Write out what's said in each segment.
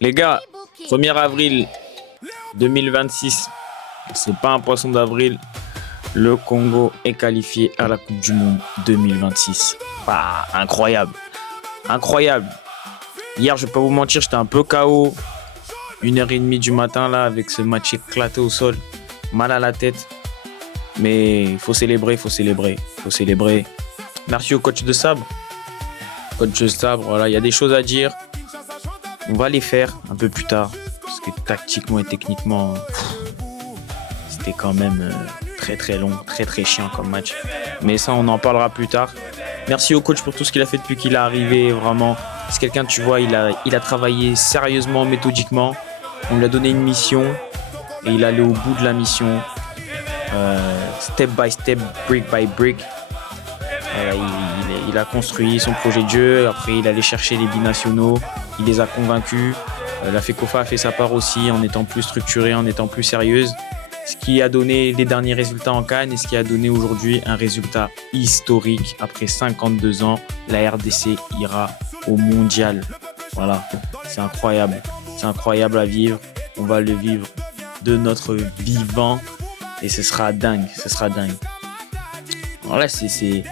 Les gars, 1er avril 2026, c'est pas un poisson d'avril. Le Congo est qualifié à la Coupe du Monde 2026. Ah, incroyable. Incroyable. Hier, je vais pas vous mentir, j'étais un peu KO. 1h30 du matin, là, avec ce match éclaté au sol. Mal à la tête. Mais il faut célébrer, il faut célébrer. Il faut célébrer. Merci au coach de Sabre. Coach de Sabre, voilà, il y a des choses à dire. On va les faire un peu plus tard. Parce que tactiquement et techniquement, c'était quand même très très long, très très chiant comme match. Mais ça, on en parlera plus tard. Merci au coach pour tout ce qu'il a fait depuis qu'il est arrivé. Vraiment, c'est quelqu'un, tu vois, il a travaillé sérieusement, méthodiquement. On lui a donné une mission et il allait au bout de la mission. Step by step, brick by brick. Il a construit son projet de jeu. Après, il allait chercher les binationaux. Il les a convaincus. La FECOFA a fait sa part aussi en étant plus structurée, en étant plus sérieuse. Ce qui a donné les derniers résultats en CAN et ce qui a donné aujourd'hui un résultat historique. Après 52 ans, la RDC ira au mondial. Voilà, c'est incroyable. C'est incroyable à vivre. On va le vivre de notre vivant et ce sera dingue. Ce sera dingue. Voilà, c'est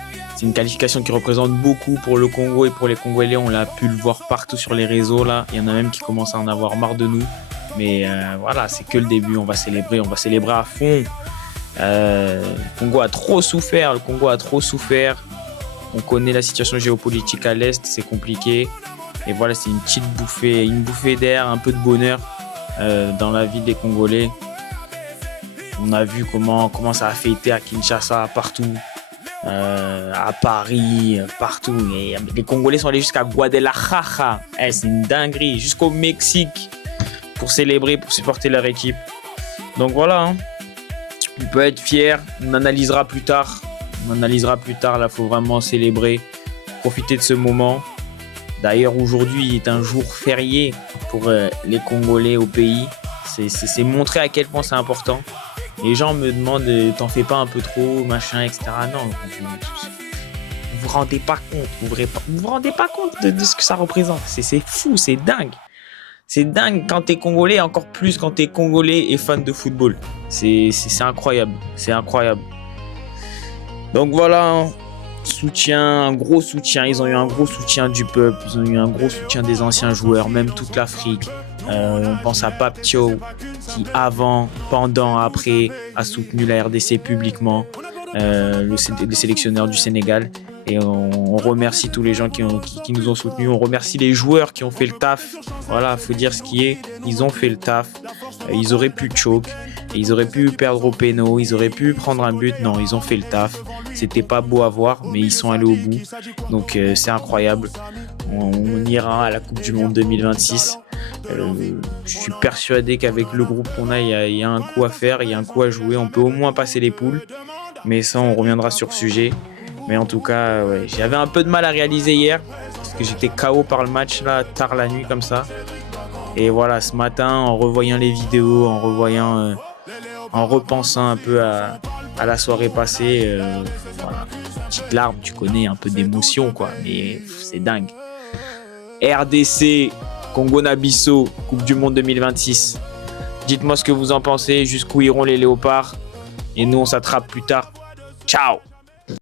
une qualification qui représente beaucoup pour le Congo et pour les Congolais. On l'a pu le voir partout sur les réseaux là. Il y en a même qui commencent à en avoir marre de nous. Mais voilà, c'est que le début. On va célébrer à fond. Le Congo a trop souffert. On connaît la situation géopolitique à l'Est, c'est compliqué. Et voilà, c'est une bouffée d'air, un peu de bonheur dans la vie des Congolais. On a vu comment ça a fêté à Kinshasa, partout. À Paris, partout. Et les Congolais sont allés jusqu'à Guadalajara. C'est une dinguerie. Jusqu'au Mexique pour célébrer, pour supporter leur équipe. Donc voilà, hein. On peut être fier. On analysera plus tard. Là, il faut vraiment célébrer, profiter de ce moment. D'ailleurs, aujourd'hui est un jour férié pour les Congolais au pays. C'est montrer à quel point c'est important. Les gens me demandent, t'en fais pas un peu trop, machin, etc. Non, vous vous rendez pas compte. Vous vous rendez pas compte de ce que ça représente. C'est fou, c'est dingue. C'est dingue quand t'es Congolais, encore plus quand t'es Congolais et fan de football. C'est incroyable. C'est incroyable. Donc voilà, hein. Un gros soutien. Ils ont eu un gros soutien du peuple. Ils ont eu un gros soutien des anciens joueurs, même toute l'Afrique. On pense à Pape Thiaw qui avant, pendant, après a soutenu la RDC publiquement, le sélectionneur du Sénégal. Et on remercie tous les gens qui nous ont soutenus. On remercie les joueurs qui ont fait le taf. Voilà, faut dire ce qui est. Ils ont fait le taf. Ils auraient pu choke. Ils auraient pu perdre au péno. Ils auraient pu prendre un but. Non, ils ont fait le taf. C'était pas beau à voir, mais ils sont allés au bout. Donc c'est incroyable. On ira à la Coupe du Monde 2026. Je suis persuadé qu'avec le groupe qu'on a, il y a un coup à faire, il y a un coup à jouer. On peut au moins passer les poules. Mais ça, on reviendra sur le sujet. Mais en tout cas, ouais, j'avais un peu de mal à réaliser hier. Parce que j'étais KO par le match, là, tard la nuit, comme ça. Et voilà, ce matin, en revoyant les vidéos, en repensant un peu à la soirée passée, voilà, petite larme, tu connais, un peu d'émotion, quoi. Mais c'est dingue. RDC, Congo-Nabisso, Coupe du Monde 2026. Dites-moi ce que vous en pensez, jusqu'où iront les léopards. Et nous, on s'attrape plus tard. Ciao!